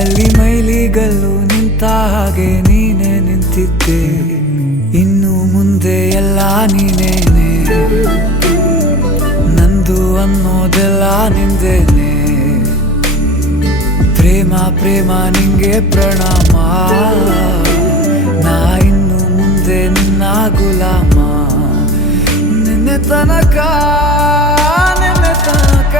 ಅಲ್ಲಿ ಮೈಲಿಗಲ್ಲು ನಿಂತ ಹಾಗೆ ನೀನೇ ನಿಂತಿದ್ದೆ, ಇನ್ನು ಮುಂದೆ ಎಲ್ಲ ನೀನೇನೆ, ನಂದು ಅನ್ನೋದೆಲ್ಲ ನಿಂದೇನೆ. ಪ್ರೇಮ ಪ್ರೇಮ ನಿಂಗೆ ಪ್ರಣಾಮ, ನಾ ಇನ್ನು ಮುಂದೆ ನಿನ್ನ ಗುಲಾಮ. ನಿನ್ನೆ ತನಕ ನಿನ್ನೆ ತನಕ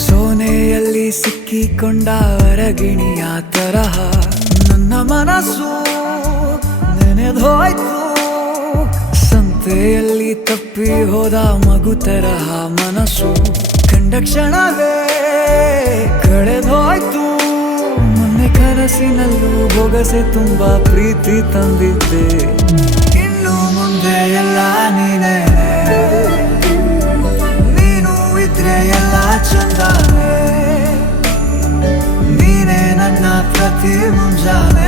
ಸೋನೆಯಲ್ಲಿ ಸಿಕ್ಕಿಕೊಂಡ ಅರಗಿಣಿಯ ತರಹ ನನ್ನ ಮನಸ್ಸು ನೆನೆದೋಯ್ತು. ಸಂತೆಯಲ್ಲಿ ತಪ್ಪಿ ಹೋದ ಮಗು ತರಹ ಮನಸ್ಸು ಕಂಡ ಕ್ಷಣವೇ ಕಳೆದೋಯ್ತು. ಮೊನ್ನೆ ಕನಸಿನಲ್ಲೂ ಬೊಗಸೆ ತುಂಬಾ ಪ್ರೀತಿ ತಂದಿದ್ದೆ, ಇನ್ನು ಮುಂದೆ ಎಲ್ಲ ನೀನೇ, ನೀನು ಇದ್ರೆ ಎಲ್ಲ ಚಂದಾನೆ, ನೀನೇ ನನ್ನ ಪ್ರತಿ ಮುಂಜಾನೆ.